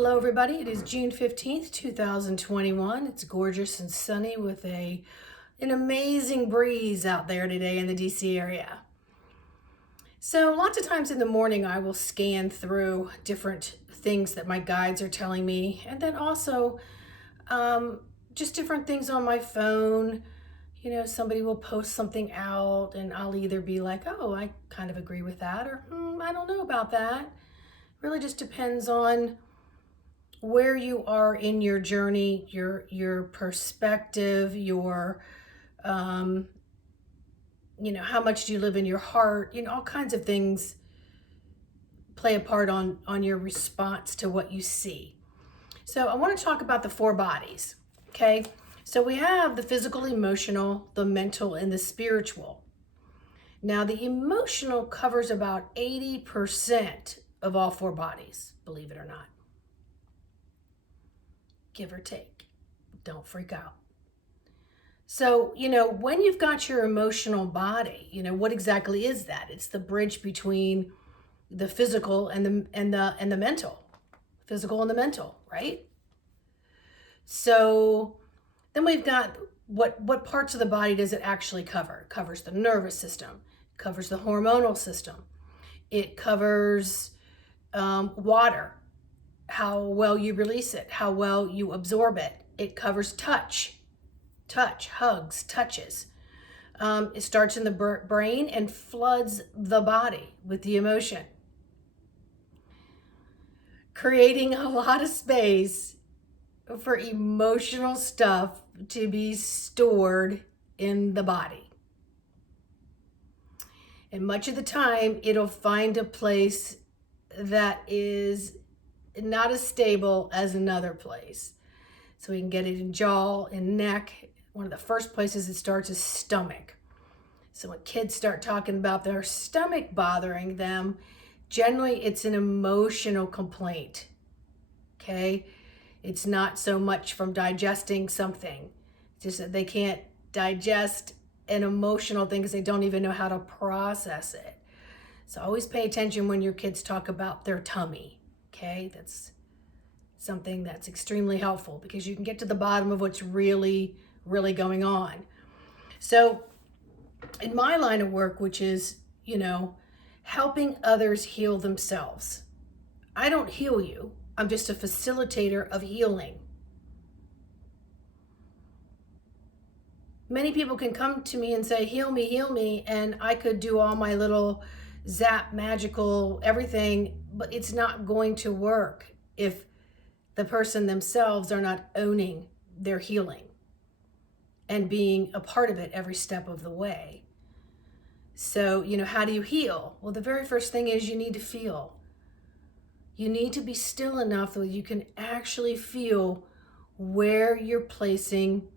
Hello everybody, it is June 15th, 2021. It's gorgeous and sunny with an amazing breeze out there today in the DC area. So lots of times in the morning I will scan through different things that my guides are telling me, and then also just different things on my phone. You know, somebody will post something out and I'll either be like, oh, I kind of agree with that, or I don't know about that. Really just depends on where you are in your journey, your perspective, your how much do you live in your heart. All kinds of things play a part on your response to what you see. So I want to talk about the four bodies. Okay, so we have the physical, emotional, the mental, and the spiritual. Now the emotional covers about 80% of all four bodies, believe it or not, give or take. Don't freak out. So, when you've got your emotional body, what exactly is that? It's the bridge between the physical and the mental. Physical and the mental, right? So then we've got what parts of the body does it actually cover? It covers the nervous system, it covers the hormonal system, it covers water, how well you release it, how well you absorb it. It covers touch, hugs, touches. It starts in the brain and floods the body with the emotion, creating a lot of space for emotional stuff to be stored in the body. And much of the time, it'll find a place that is not as stable as another place. So we can get it in jaw and neck. One of the first places it starts is stomach. So when kids start talking about their stomach bothering them, generally it's an emotional complaint. Okay? It's not so much from digesting something. It's just that they can't digest an emotional thing because they don't even know how to process it. So always pay attention when your kids talk about their tummy. Okay? That's something that's extremely helpful because you can get to the bottom of what's really going on. So in my line of work, which is, helping others heal themselves, I don't heal you. I'm just a facilitator of healing. Many people can come to me and say, heal me, and I could do all my little zap, magical, everything, but it's not going to work if the person themselves are not owning their healing and being a part of it every step of the way. So, how do you heal? Well, the very first thing is you need to feel. You need to be still enough that you can actually feel where you're placing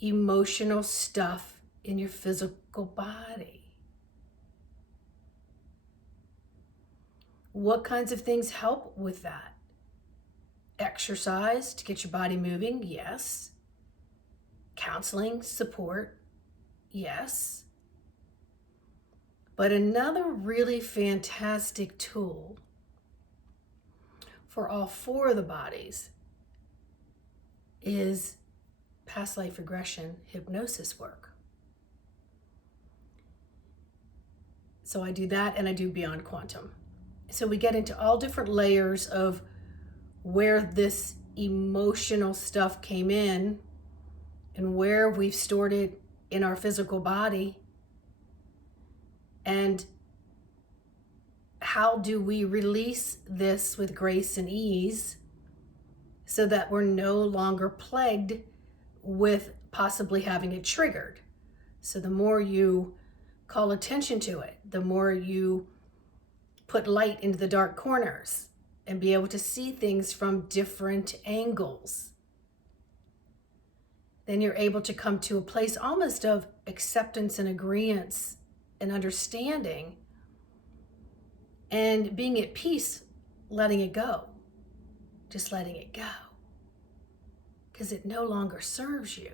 emotional stuff in your physical body. What kinds of things help with that? Exercise to get your body moving, yes. Counseling, support, yes. But another really fantastic tool for all four of the bodies is past life regression hypnosis work. So I do that and I do beyond quantum. So we get into all different layers of where this emotional stuff came in and where we've stored it in our physical body, and how do we release this with grace and ease so that we're no longer plagued with possibly having it triggered. So the more you call attention to it, the more you put light into the dark corners and be able to see things from different angles, then you're able to come to a place almost of acceptance and agreeance and understanding and being at peace, letting it go, just letting it go, because it no longer serves you.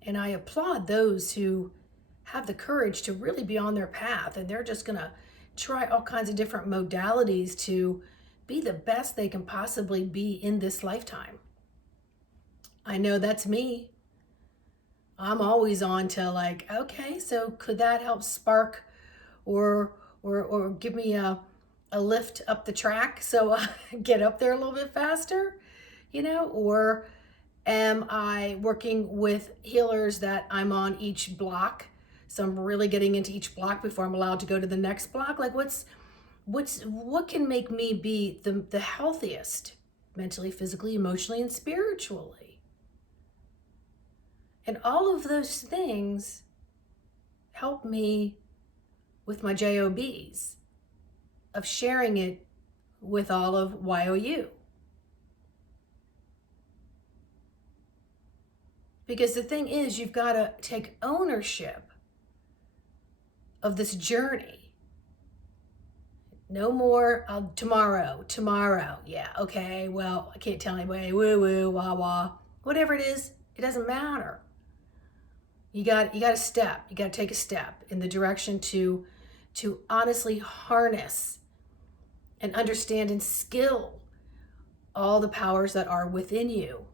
And I applaud those who have the courage to really be on their path, and they're just gonna try all kinds of different modalities to be the best they can possibly be in this lifetime. I know that's me. I'm always on to like, okay, so could that help spark or give me a lift up the track so I get up there a little bit faster, or am I working with healers that I'm on each block? So I'm really getting into each block before I'm allowed to go to the next block. Like what can make me be the healthiest mentally, physically, emotionally, and spiritually? And all of those things help me with my JOBs of sharing it with all of YOU. Because the thing is, you've got to take ownership of this journey. No more tomorrow. Yeah, okay, well, I can't tell anybody, woo woo, wah wah. Whatever it is, it doesn't matter. You got to take a step in the direction to honestly harness and understand and skill all the powers that are within you.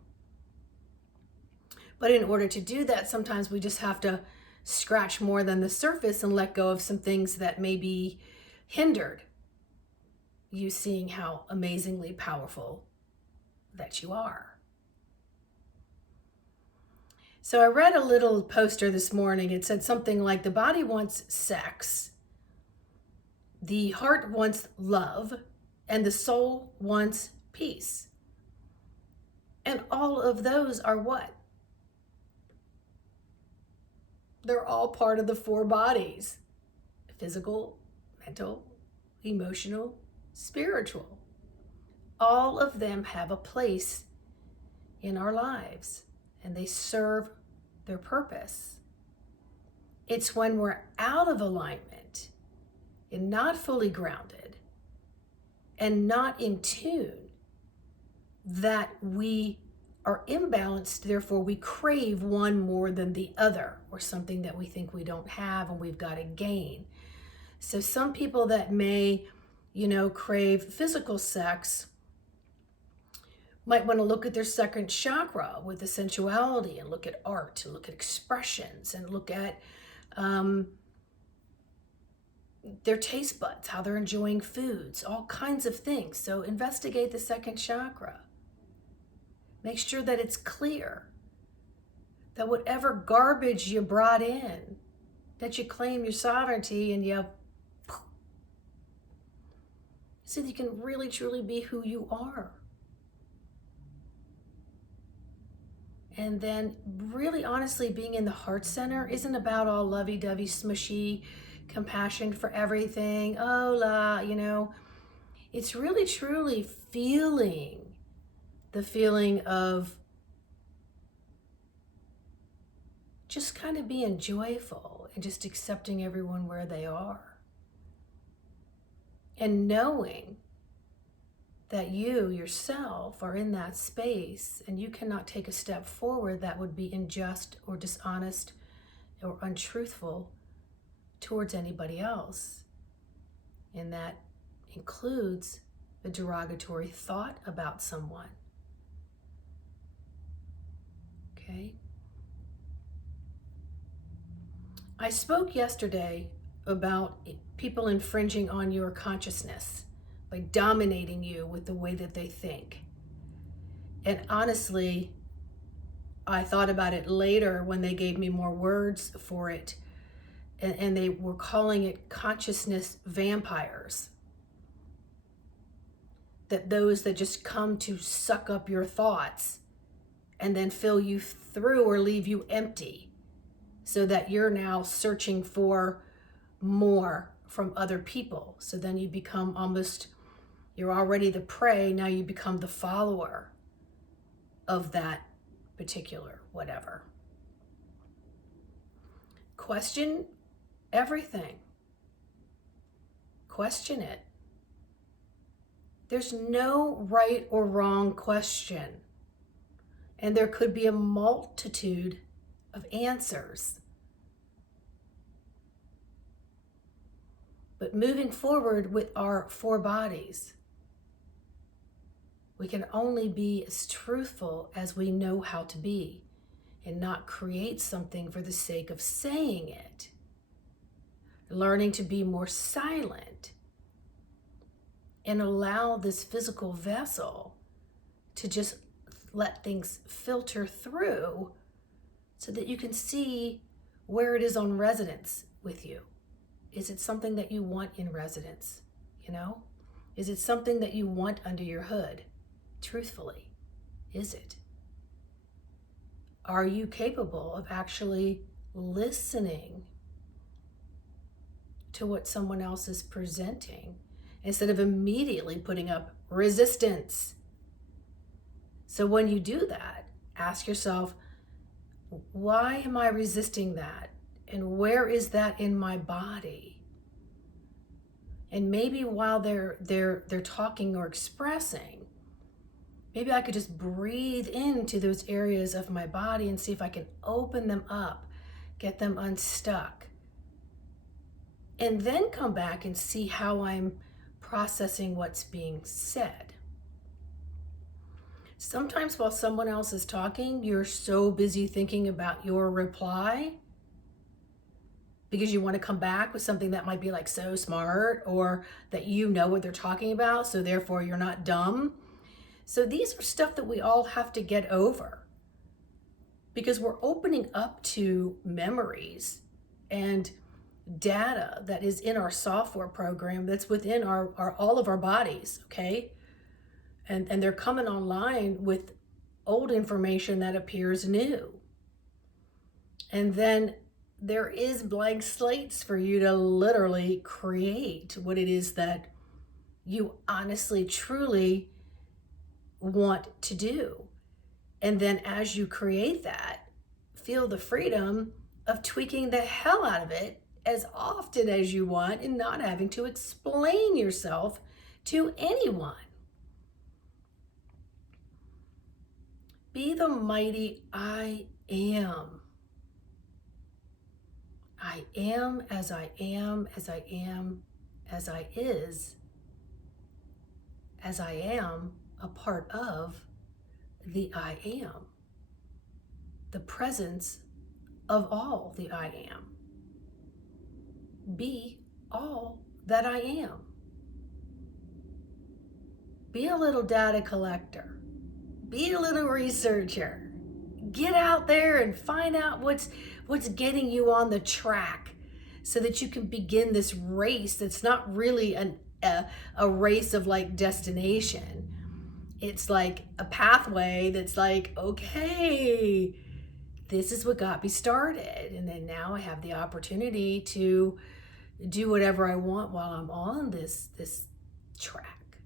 But in order to do that, sometimes we just have to scratch more than the surface and let go of some things that may be hindered you seeing how amazingly powerful that you are. So I read a little poster this morning. It said something like, the body wants sex, the heart wants love, and the soul wants peace. And all of those are what? They're all part of the four bodies: physical, mental, emotional, spiritual. All of them have a place in our lives, and they serve their purpose. It's when we're out of alignment and not fully grounded and not in tune that we are imbalanced, therefore we crave one more than the other, or something that we think we don't have and we've got to gain. So some people that may, crave physical sex might want to look at their second chakra with the sensuality, and look at art, and look at expressions, and look at their taste buds, how they're enjoying foods, all kinds of things. So investigate the second chakra. Make sure that it's clear, that whatever garbage you brought in, that you claim your sovereignty and so that you can really truly be who you are. And then really honestly, being in the heart center isn't about all lovey-dovey, smushy, compassion for everything. It's really truly feeling the feeling of just kind of being joyful and just accepting everyone where they are. And knowing that you yourself are in that space and you cannot take a step forward that would be unjust or dishonest or untruthful towards anybody else. And that includes a derogatory thought about someone. Okay? I spoke yesterday about people infringing on your consciousness by dominating you with the way that they think. And honestly, I thought about it later when they gave me more words for it, and they were calling it consciousness vampires. That those that just come to suck up your thoughts and then fill you through or leave you empty, so that you're now searching for more from other people. So then you become you're already the prey, now you become the follower of that particular whatever. Question everything. Question it. There's no right or wrong question. And there could be a multitude of answers. But moving forward with our four bodies, We can only be as truthful as we know how to be and not create something for the sake of saying it. Learning to be more silent and allow this physical vessel to just let things filter through so that you can see where it is on resonance with you. Is it something that you want in residence? Is it something that you want under your hood? Truthfully, is it? Are you capable of actually listening to what someone else is presenting instead of immediately putting up resistance? So when you do that, ask yourself, why am I resisting that? And where is that in my body? And maybe while they're talking or expressing, maybe I could just breathe into those areas of my body and see if I can open them up, get them unstuck. And then come back and see how I'm processing what's being said. Sometimes while someone else is talking, you're so busy thinking about your reply because you want to come back with something that might be like so smart, or that you know what they're talking about, so therefore you're not dumb. So these are stuff that we all have to get over because we're opening up to memories and data that is in our software program that's within our all of our bodies, okay? And they're coming online with old information that appears new. And then there is blank slates for you to literally create what it is that you honestly, truly want to do. And then as you create that, feel the freedom of tweaking the hell out of it as often as you want and not having to explain yourself to anyone. Be the mighty I am. I am as I am, as I am, as I is, as I am a part of the I am, the presence of all the I am. Be all that I am. Be a little data collector. Be a little researcher. Get out there and find out what's getting you on the track so that you can begin this race that's not really a race of like destination. It's like a pathway that's like, okay, this is what got me started. And then now I have the opportunity to do whatever I want while I'm on this track.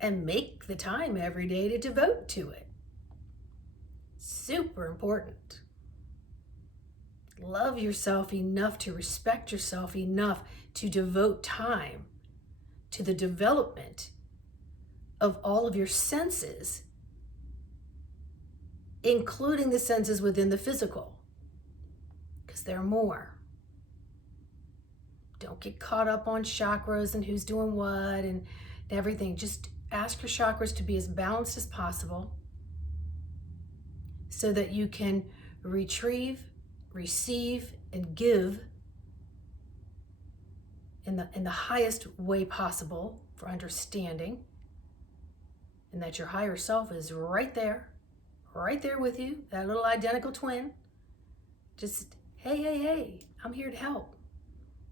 And make the time every day to devote to it. Super important. Love yourself enough to respect yourself enough to devote time to the development of all of your senses, including the senses within the physical, because there are more. Don't get caught up on chakras and who's doing what and everything. Just ask your chakras to be as balanced as possible so that you can retrieve, receive, and give in the highest way possible for understanding, and that your higher self is right there with you, that little identical twin. Just, hey, I'm here to help.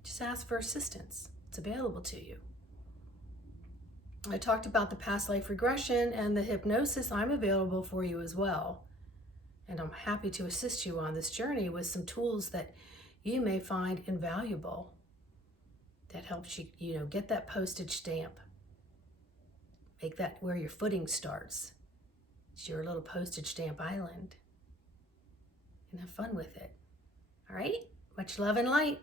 Just ask for assistance. It's available to you. I talked about the past life regression and the hypnosis. I'm available for you as well. And I'm happy to assist you on this journey with some tools that you may find invaluable that helps you, get that postage stamp. Make that where your footing starts. It's your little postage stamp island. And have fun with it. All right? Much love and light.